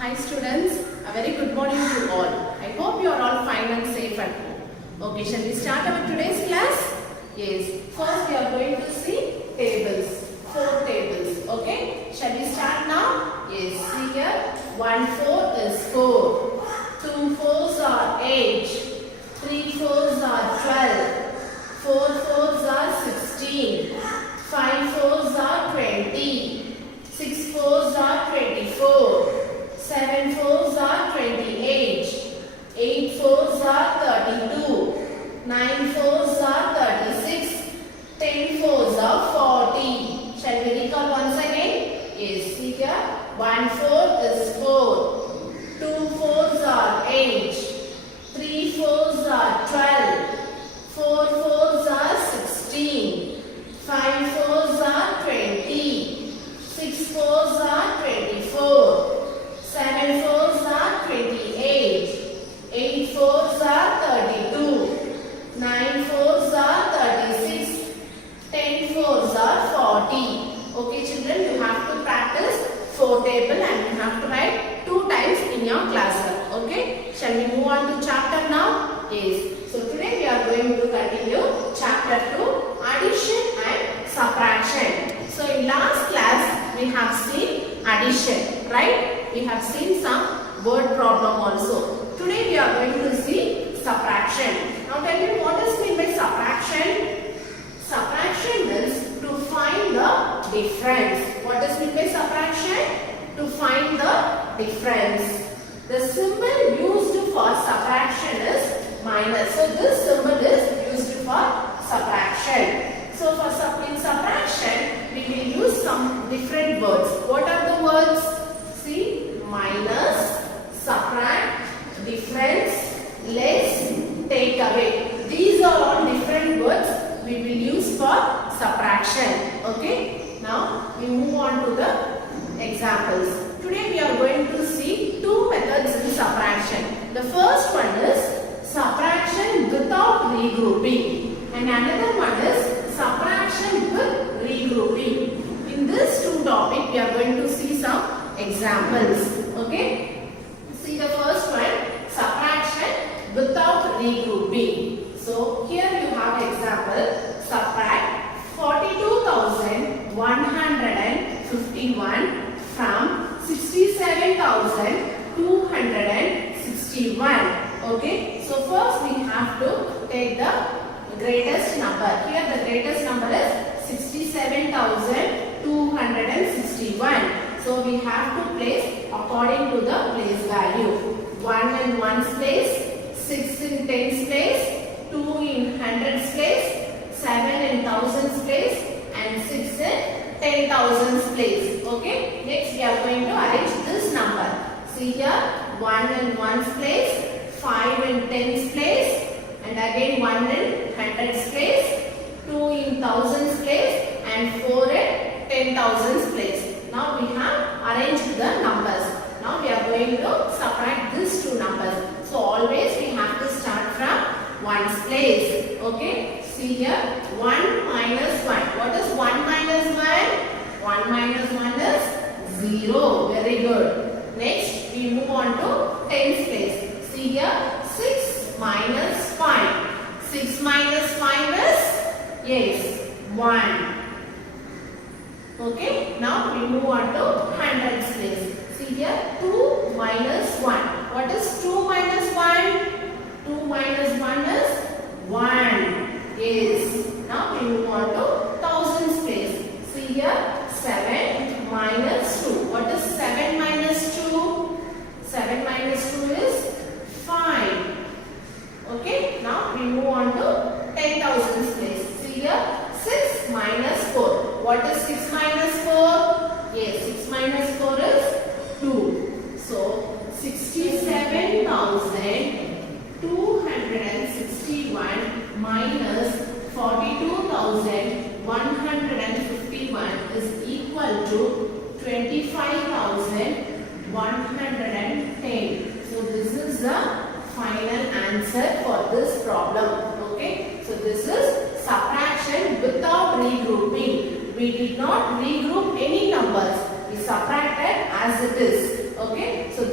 Hi students, a very good morning to all. I hope you are all fine and safe at home. Okay, shall we start our today's class? Yes, first we are going to see tables, 4 tables. Okay, shall we start now? Yes, see here, 1 4 is 4, 2 4s are 8, 3 4s are 12, 4 4s are 16, 5 4s are 20, 6 4s are 24, 7 4s are 28, 8 4s are 32, 9 4s are 36, 10 4s are 40. Shall we recall once again? Yes, see here, 1 4 is 4, 2 4s are 8, 3 4s are 12, 4 4s are 16, 5 4s are 20, 6 4s are 24, 7 4s are 28, 8 4s are 32, 9 4s are 36, 10 4s are 40. Okay children, you have to practice 4 table and you have to write 2 times in your classwork. Okay, shall we move on to chapter now? Yes. So today we are going to continue chapter 2, addition and subtraction. So in last class we have seen addition, right? We have seen some word problem also. Today we are going to see subtraction. Now tell me, what is meant by subtraction? Subtraction means to find the difference. What is meant by subtraction? To find the difference. The symbol used for subtraction is minus. So this symbol is used for subtraction. So for subtraction, we will use some different words. What are the words? See, minus, subtract, difference, less, take away. These are all different words we will use for subtraction. Okay. Now we move on to the examples. Today we are going to see 2 methods in subtraction. The first one is subtraction without regrouping, and another one is subtraction with regrouping. In this 2 topics we are going to see some examples. Okay. See the first one, subtraction without regrouping. So here you have example, subtract 42,151 from 67,261. Okay. So first we have to take the greatest number. Here the greatest number is 67,261. So we have to place according to the place value. 1 in 1's place, 6 in 10's place, 2 in 100's place, 7 in 1000's place, and 6 in 10,000's place. Okay. Next we are going to arrange this number. See here, 1 in 1's place, 5 in 10's place, and again 1 in 100's place, 2 in 1000's place, and 4 in 10,000's place. Now we have arranged the numbers. Now we are going to subtract these 2 numbers. So always we have to start from 1's place. Okay. See here, 1 minus 1. What is 1 minus 1? 1 minus 1 is 0. Very good. Next we move on to 10's place. See here, 6 minus 5. 6 minus 5 is, yes, 1. Okay. Now we move on to 100's place. See here, 2 minus 1. What is 2 minus 1? 2 minus 1 is 1. Yes. Now we move on to 1000's place. See here, 7 minus 2. What is 7 minus 2? 7 minus 2 is 5. Okay. Now we move on to 10,000's place. See here, 6 minus 4. What is 6 minus 4? Yes, 6 minus 4 is 2. So 67,261 minus 42,151 is equal to 25,110. So this is the final answer for this problem. Okay. So this is subtraction without regrouping. We did not regroup any numbers. We subtracted as it is. Okay. So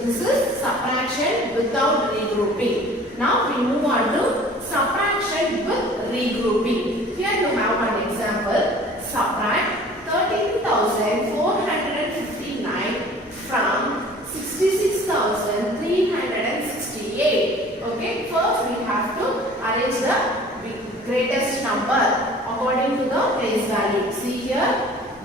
subtraction without regrouping. Now we move on to subtraction with regrouping. Here you have one example. Subtract 13,459 from 66,368. Okay, first we have to arrange the greatest number according to the place value. See here,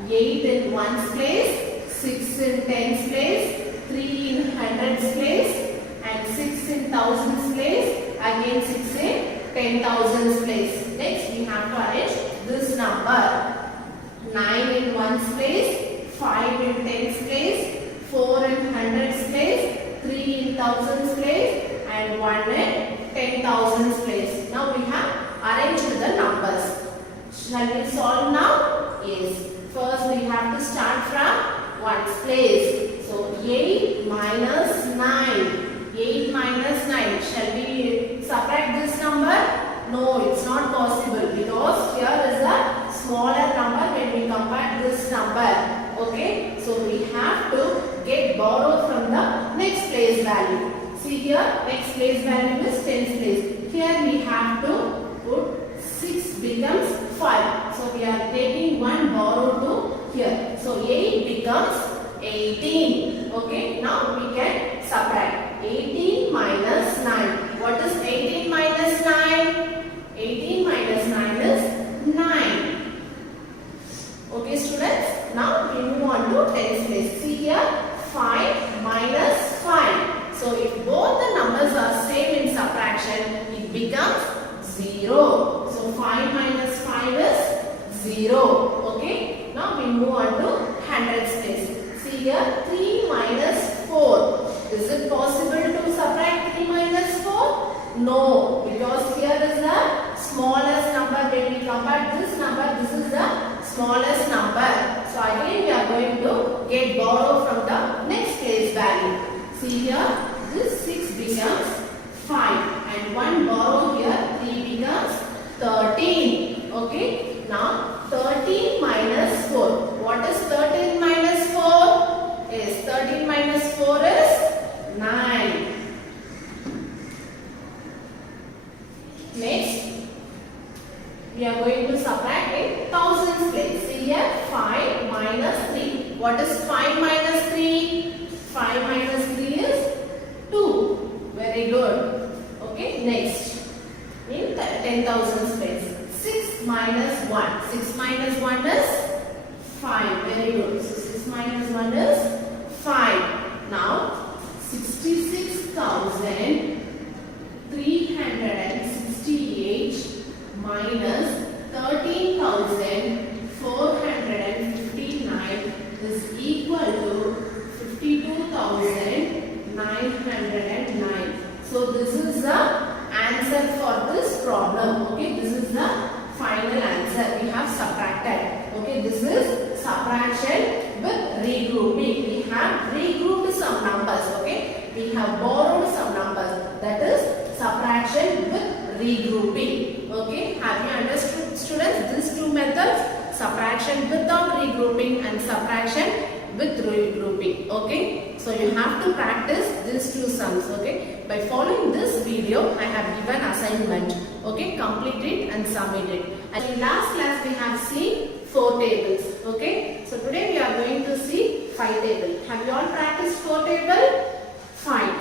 8 in ones place, 6 in tens place, 3 in hundreds place, and 6 in thousands place, again 6 in 10,000s place. Next we have to arrange this number. 9 in ones place, 5 in tens place, 4 in hundreds place, 3 in thousands place, and 1 in 10,000s place. Now we have arranged the numbers. Shall we solve now? Yes. First we have to start from ones place. So 8 minus 9. 8 minus 9. Shall we subtract this number? No, it's not possible because here is a smaller number when we compare this number. Okay, so we have to get borrowed from the next place value. See here, next place value is tens place. Here we have to put 6 becomes 5. So we are taking one borrowed to here. So 8 becomes 18. Okay, now we can subtract 18 minus 9. What is 18 minus 9? 18 minus 9 is 9. Okay students, now we move on to tens place. See here, 5 minus 5. So if both the numbers are same in subtraction, it becomes 0. So 5 minus 5 is 0. Okay, now we move on to hundreds place. See here, 3 minus 4. Is it possible to subtract 3 minus 4? No, because here is the smallest number. When we compare this number, this is the smallest number. So again we are going to get borrowed from the next place value. See here, this 6 becomes 5 and one borrow here, 3 becomes 13. Okay, now 13 minus 4. What is 13 minus 4? Yes, 13 minus 4 is 9. Next, we are going to subtract in thousands place. See here, 5 minus 3. What is 5 minus 3? 5 minus 3 is 2. Very good. Okay, next, in 10,000 place. 6 minus 1. 6 minus 1 is 5. Very good. So 6 minus 1 is 5. Now, 66,368 minus 13,459 is equal to 52,909. So this is the answer for this problem. Okay, this is the final answer. We have subtracted. Okay, this is subtraction with regrouping. We have regrouped some numbers. Okay, we have borrowed some numbers. That is subtraction with regrouping. Okay, have you understood students these two methods? Subtraction without regrouping and subtraction with regrouping. Okay, so you have to practice these two sums. Okay, by following this video I have given assignment. Okay, complete it and submit it. And in last class we have seen 4 tables. Okay, so today we are going to see 5 tables. Have you all practiced 4 tables? Fine.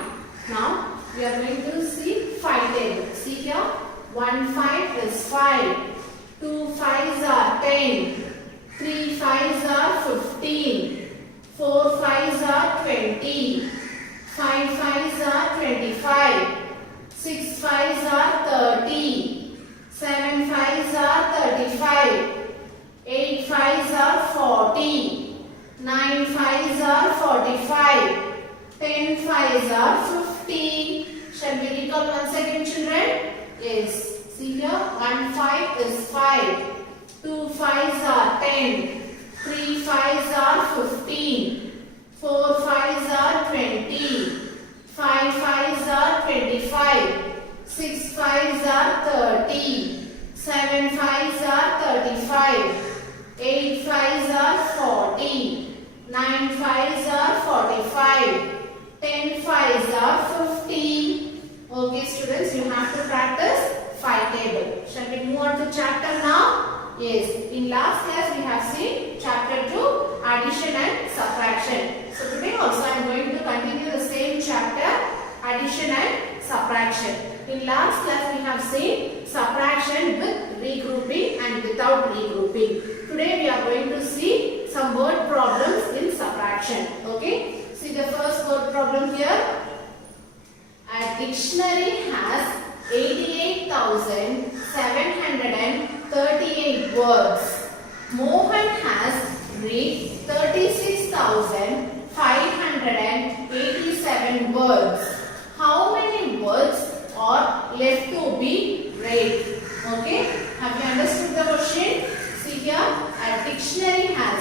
Now we are going to see 5 tables. See here, 1 5 is 5, 2 5s are 10, 3 5s are 15, 4 5s are 20, 5 5s are 25, 6 5s are 30, 7 5s are 35, 8 5s are 40, 9 5s are 45, 10 5s are 50. Shall we recall once again children? Yes. See here, 1 5 is 5, 2 5s are 10, 3 5s are 15, 4 5s are 20, 5 5s are 25, 6 5s are 30, 7 5s are 35, 8 5s are 40, 9 5s are 45, 10 5s are 50. subtract is 5 table. Shall we move on to chapter now? Yes. In last class we have seen chapter 2, addition and subtraction. So today also I am going to continue the same chapter, addition and subtraction. In last class we have seen subtraction with regrouping and without regrouping. Today we are going to see some word problems in subtraction. Okay. See the first word problem here. A dictionary has 88,738 words. Mohan has read 36,587 words. How many words are left to be read? Okay, have you understood the question? See here, a dictionary has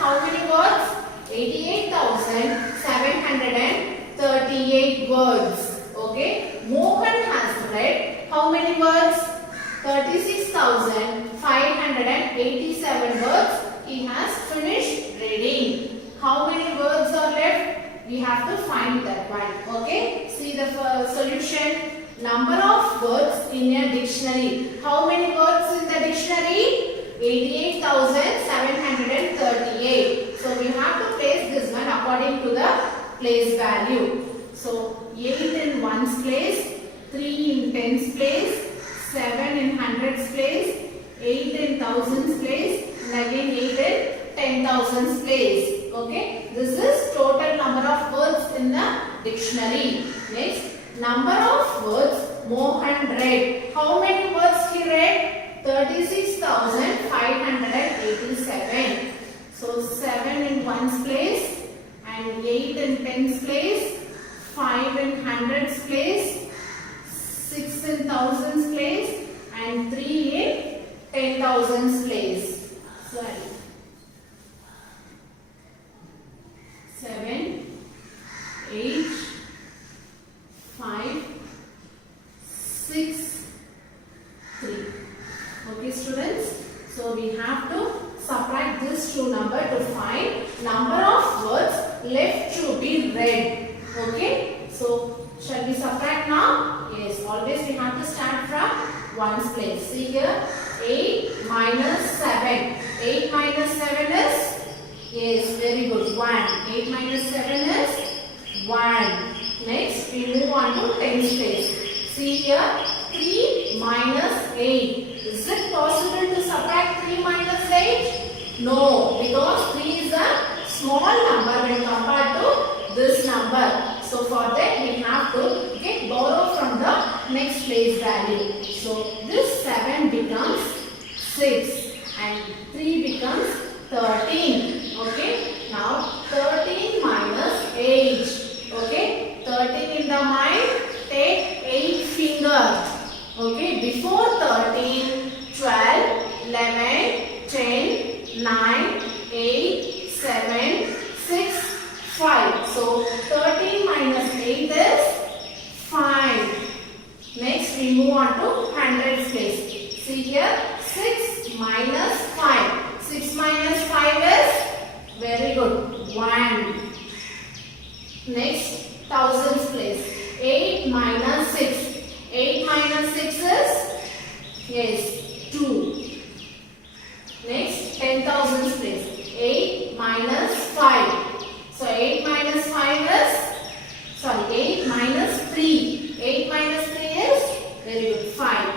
how many words? 88,738 words. Okay, Mohan has read how many words? 36,587 words. He has finished reading. How many words are left? We have to find that one. Okay, see the solution. Number of words in a dictionary. How many words in the dictionary? 88,738. So we have to place this one according to the place value. So 8 in ones place, 3 in tens place, 7 in hundreds place, 8 in thousands place, and again 8 in 10,000s place. Okay, this is total number of words in the dictionary. Next, number of words Mohan read. How many words he read? 36,587. So 7 in ones place and 8 in tens place, 5 in hundreds place, 6 in thousands place, and 3 in 10,000s place. Sorry. 7, 8, 5, 6, 3. Okay, students. So we have to subtract this two number to find number of words left to be read. Okay. So shall we subtract now? Yes. Always we have to start from ones place. See here. 8 minus 7. 8 minus 7 is? Yes. Very good. 1. 8 minus 7 is 1. Next we move on to tens place. See here. 3 minus 8. Is it possible to subtract 3 minus 8? No, because 3 is a small number when compared to this number. So for that we have to borrow from the next place value. So this 7 becomes 6 and 3 becomes 13. Okay. Now 13 minus 8. Okay. 13 in the mind, take 8 finger. Okay, before 13, 12, 11, 10, 9, 8, 7, 6, 5. So 13 minus 8 is 5. Next we move on to hundreds place. See here, 6 minus 5. 6 minus 5 is? Very good, 1. Next, thousands place. 8 minus 6. 8 minus 6 is? Yes, 2. Next, 10,000s place. 8 minus 5. So 8 minus 5 is? Sorry, 8 minus 3. 8 minus 3 is? Very good, 5.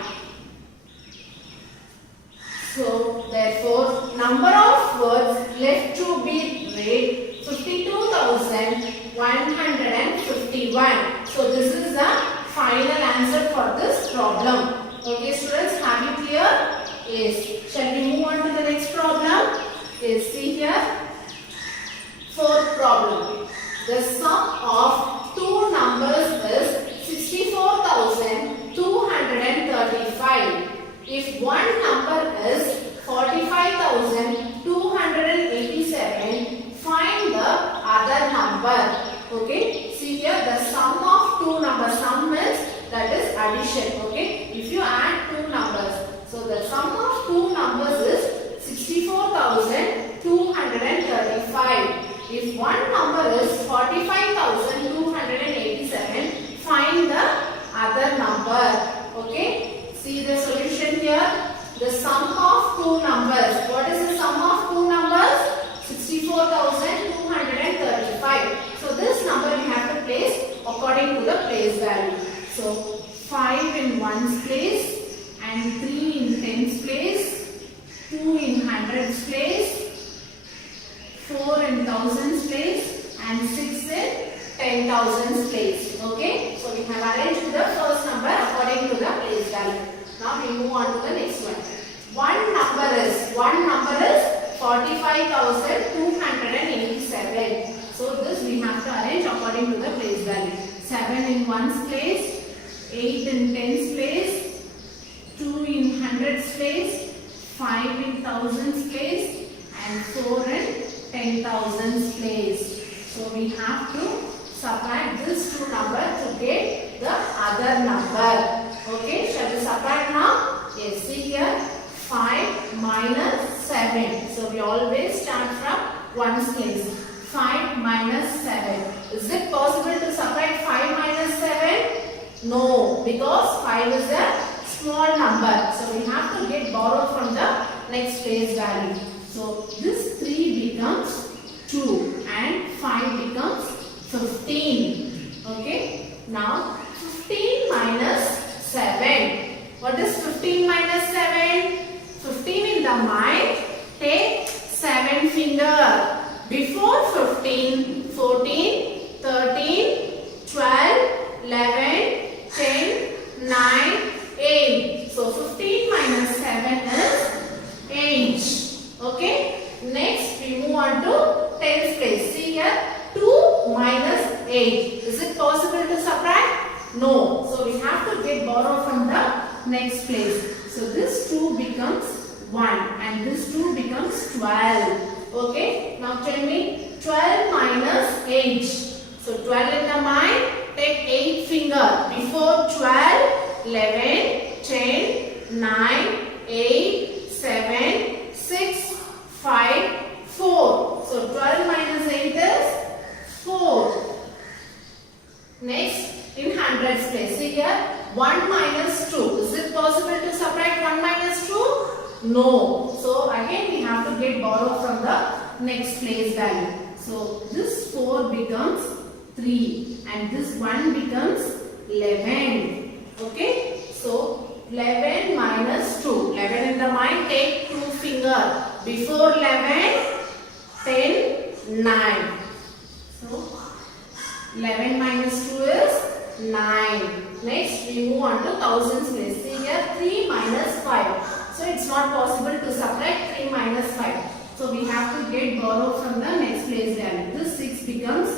So, therefore, number of words left to be read 52,151. So, this is the final answer for this problem. Okay, students, have you clear? Yes. Shall we move on to the next problem? Yes, see here. Fourth problem. The sum of two numbers is 64,235. If one number is 45,287, find the other number. Okay. See here, the sum of two numbers. Sum is, that is addition. Okay. If you add two numbers, so the sum of two numbers is 64,235. If one number is 45,287, find the other number. according to the place value. So 5 in ones place and 3 in tens place, 2 in hundreds place, 4 in thousands place and 6 in 10,000s place. Okay, so we have arranged the first number according to the place value. Now we move on to the next one. One number is 45,287. So this we have to arrange according to the place value. 7 in ones place, 8 in tens place, 2 in hundreds place, 5 in thousands place and 4 in 10,000s place. So we have to subtract this two number to get the other number. Okay, shall we subtract now? Yes, see here 5 minus 7. So we always start from ones place. 5 minus 7. Is it possible to subtract 5 minus 7? No, because 5 is a small number. So we have to get borrowed from the next place value. So this 3 becomes 2 and 5 becomes 15. Okay. Now 15 minus 7. What is 15 minus 7? 15 in the mind, take 7 finger. Before 15, 14, 13, 12, 11, 10, 9, 8. So 15 minus 7 is 8. Okay. Next we move on to tens place. See here 2 minus 8. Is it possible to subtract? No. So we have to get borrowed from the next place. So this 2 becomes 1 and this 2 becomes 12. Okay. Now tell me 12 minus 8. So 12 in the mind, take 8 finger. Before 12, 11, 10, 9, 8, 7, 6, 5, 4. So 12 minus 8 is 4. Next, in hundreds place. See here, 1 minus 2. Is it possible to subtract 1 minus 2? No. So again we have to get borrowed from the next place value. So this 4 becomes 3 and this 1 becomes 11. Okay. So 11 minus 2. 11 in the mind, take 2 finger. Before 11, 10, 9. So 11 minus 2 is 9. Next we move on to thousands place. See here 3 minus 5. So it's not possible to subtract 3 minus 5. So we have to get borrowed from the next place value. This 6 becomes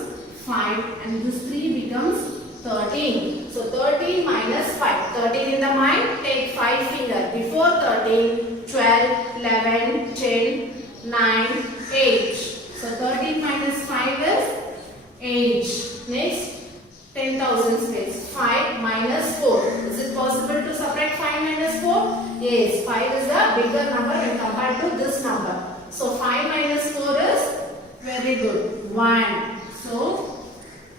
5 and this 3 becomes 13. So 13 minus 5. 13 in the mind, take 5 finger. Before 13, 12, 11, 10, 9, 8. So 13 minus 5 is 8. Next, 10,000 space. 5 minus 4. Is it possible to subtract 5 minus 4? Yes, 5 is a bigger number when compared to this number. So 5 minus 4 is very good. 1. So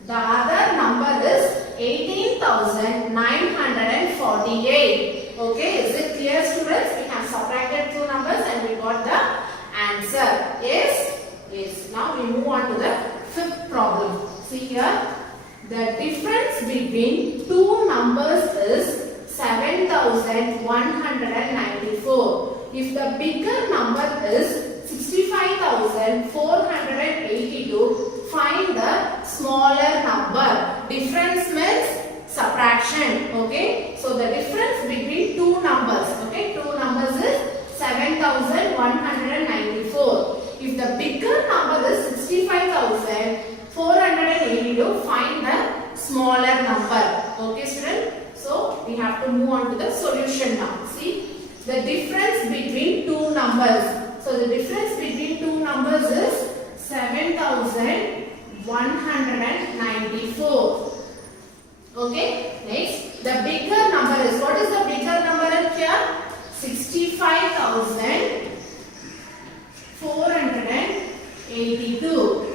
the other number is 18,948. Okay, is it clear, students? We have subtracted two numbers and we got the answer. Yes? Yes. Now we move on to the fifth problem. See here. The difference between two numbers is 7,194. If the bigger number is 65,482, find the smaller number. Difference means subtraction. Okay. So the difference between two numbers. Okay. Two numbers is 7,194. If the bigger number is 65,482, find the smaller number. Okay, student. So we have to move on to the solution now. See the difference between two numbers. So the difference between two numbers is 7,194. Okay. Next, the bigger number is, what is the bigger number here? 65,482.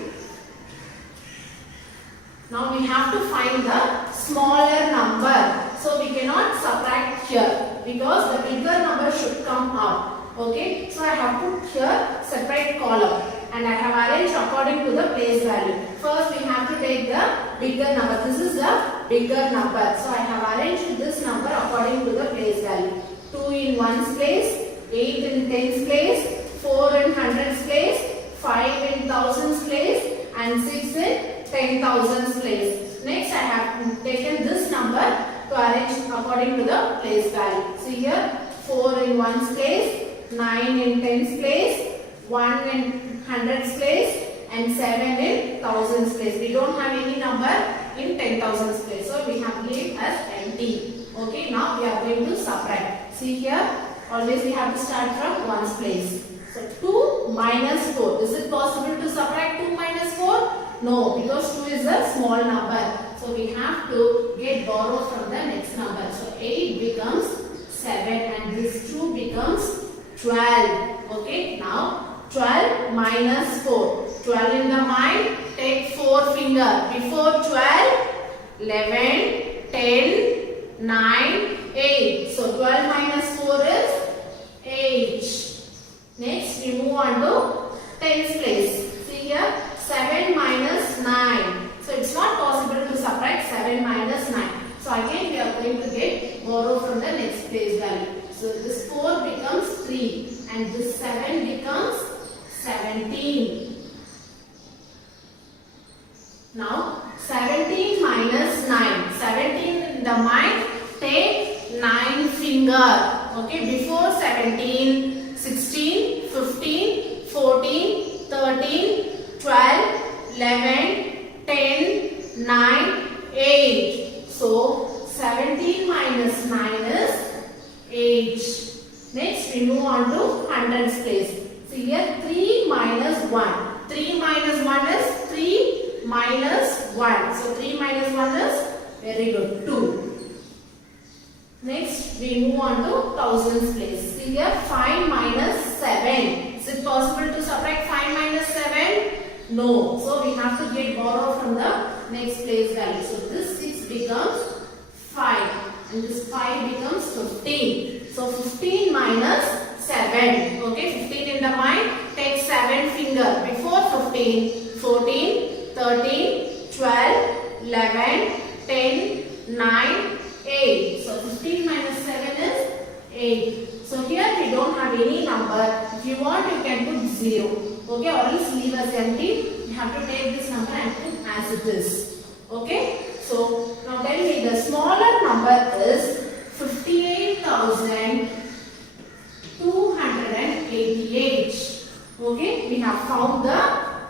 Now we have to find the smaller number. So we cannot subtract here because the bigger number should come out. Okay. So I have put here separate column. and I have arranged according to the place value. First we have to take the bigger number. This is the bigger number. So I have arranged this number according to the place value. 2 in 1's place, 8 in 10's place, 4 in 100's place, 5 in 1000's place, and 6 in 10,000's place. Next I have taken this number to arrange according to the place value. See here, 4 in 1's place, 9 in 10's place, 1 in 100's place, and 7 in 1000's place. We don't have any number in 10,000's place, so we have left as empty. Okay, now we are going to subtract. See here, always we have to start from 1's place. So 2 minus 4. Is it possible to subtract 2 minus 4? No, because 2 is a small number. So we have to get borrow from the next number. So 8 becomes 7 and this 2 becomes 12. Okay, now 12 minus 4. 12 in the mind, take 4 finger. Before 12, 11, 10, 9, 8. So 12 minus 4 is 8. Next we move on to 10's place. See here, 7 minus 9. So it's not possible to subtract 7 minus 9. So again we are going to get borrow from the next place value. So this 4 becomes 3 and this 7 becomes 17. Now 17 minus 9. 17 in the mind, take 9 finger. Okay, before 17, 16, 15, 14, 13, 12, 11, 10, 9, 8. So 17 minus 9 is 8. Next we move on to 100's place. See here, 3 minus 1. 3 minus 1 is 3 minus 1. So 3 minus 1 is, very good, 2. Next we move on to 1000's place. See here, 5 minus 7. Is it possible to subtract 5 minus 7? No. So we have to get borrow from the next place value. So this 6 becomes 5 and this 5 becomes 15. So 15 minus 7. Okay, 15 in the mind, take 7 finger. Before 15, 14, 13, 12, 11, 10, 9, 8. So 15 minus 7 is 8. So here we don't have any number. If you want, you can put 0. Okay, or else leave as empty. You have to take this number and put as it is. Okay. So now tell me, the smaller number is 58,288. Okay, we have found the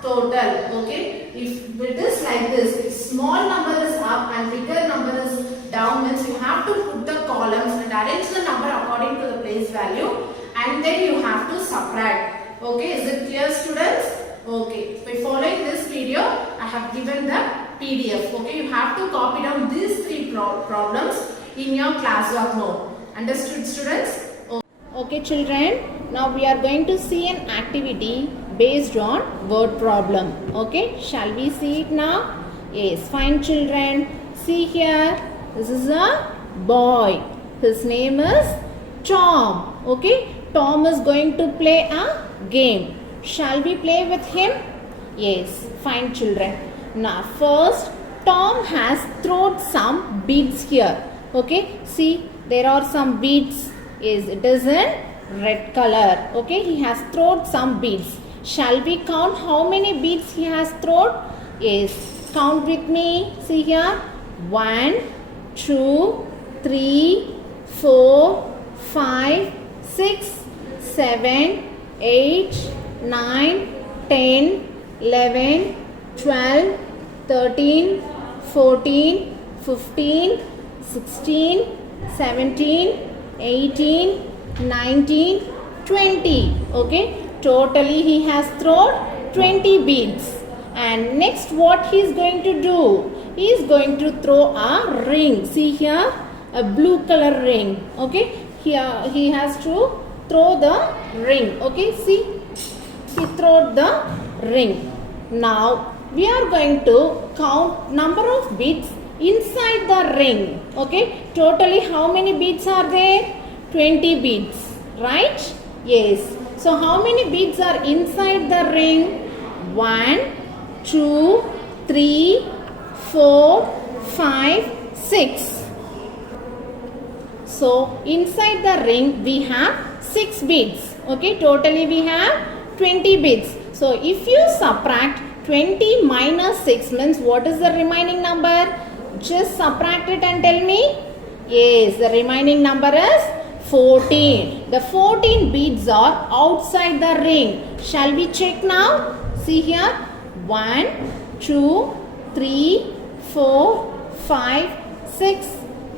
total. Okay, if it is like this, if small number is up and bigger number is down, means you have to put the columns and arrange the number according to the place value, and then you have to subtract. Okay, is it clear, students? Okay, by following this video, I have given the PDF. Okay, you have to copy down these 3 problems in your classwork note. Understood, students? Okay, children. Now we are going to see an activity based on word problem. Okay, shall we see it now? Yes, fine, children. See here. This is a boy. His name is Tom. Okay, Tom is going to play a game. Shall we play with him? Yes, fine, children. Now first, Tom has thrown some beads here. Okay, see, there are some beads. Yes, it is in red color. Okay, he has thrown some beads. Shall we count how many beads he has thrown? Yes, count with me. See here, 1, 2, 3, 4, 5, 6, 7, 8, 9, 10, 11, 12, 13, 14, 15, 16, 17, 18, 19, 20. Okay, totally he has thrown 20 beads. And next what he is going to do? He is going to throw a ring. See here, a blue color ring. Okay, here he has to throw the ring. Okay, see, he threw the ring. Now we are going to count number of beads inside the ring. Okay, totally how many beads are there? 20 beads, right? Yes. So how many beads are inside the ring? 1, 2, 3, 4, 5, 6. So inside the ring we have 6 beads. Okay, totally we have 20 beads. So if you subtract 20 minus 6 means what is the remaining number? Just subtract it and tell me. Yes, the remaining number is 14. The 14 beads are outside the ring. Shall we check now? See here. 1, 2, 3, 4, 5, 6,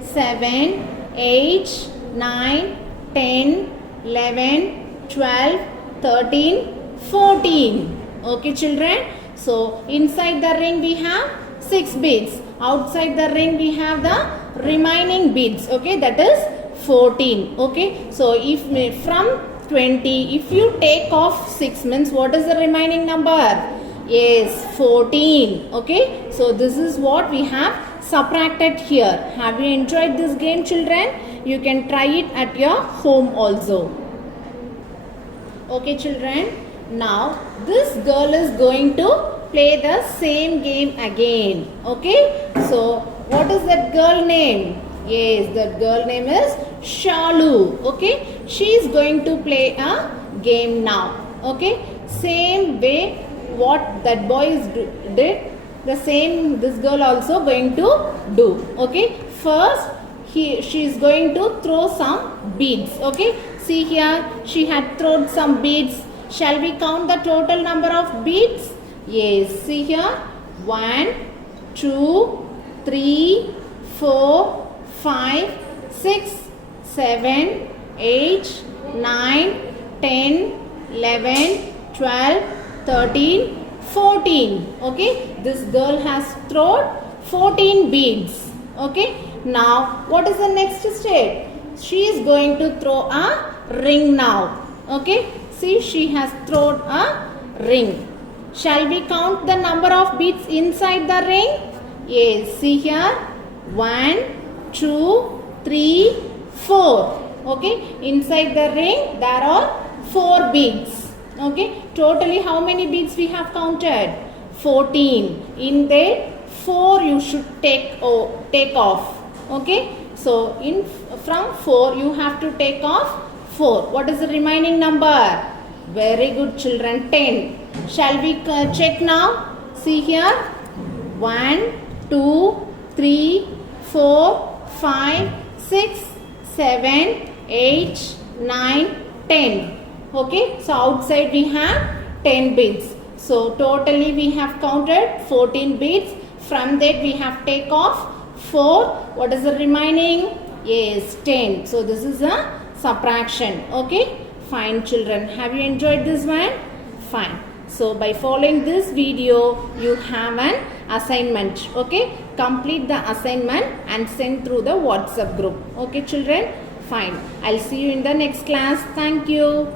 7, 8, 9, 10, 11, 12, 13, 14. Okay, children. So inside the ring we have 6 beads. Outside the ring we have the remaining beads. Okay, that is 14. Okay, so if from 20, if you take off 6 means what is the remaining number? Yes, 14. Okay, so this is what we have subtracted here. Have you enjoyed this game, children? You can try it at your home also. Okay, children. Now this girl is going to play the same game again. Okay, so what is that girl name? Yes, that girl name is Shalu. Okay, she is going to play a game now. Okay, same way what that boy did, the same this girl also going to do. Okay, first she is going to throw some beads. Okay, see here, she had thrown some beads. Shall we count the total number of beads? Yes, see here. 1, 2, 3, 4, 5, 6, 7, 8, 9, 10, 11, 12, 13, 14. Okay, this girl has thrown 14 beads. Okay, now what is the next step? She is going to throw a ring now. Okay, see, she has thrown a ring. Shall we count the number of beads inside the ring? Yes, see here. 1, 2, 3, 4. Okay, inside the ring there are 4 beads. Okay, totally how many beads we have counted? 14. In that 4 you should take off. Okay, so from 4 you have to take off 4. What is the remaining number? Very good, children, 10. Shall we check now? See here. 1, 2, 3, 4, 5, 6, 7, 8, 9, 10. Okay, so outside we have 10 beads. So totally we have counted 14 beads. From that we have take off 4. What is the remaining? Yes, 10. So this is a subtraction. Okay, fine, children. Have you enjoyed this one? Fine. So by following this video, you have an assignment. Okay, complete the assignment and send through the WhatsApp group. Okay, children. Fine. I'll see you in the next class. Thank you.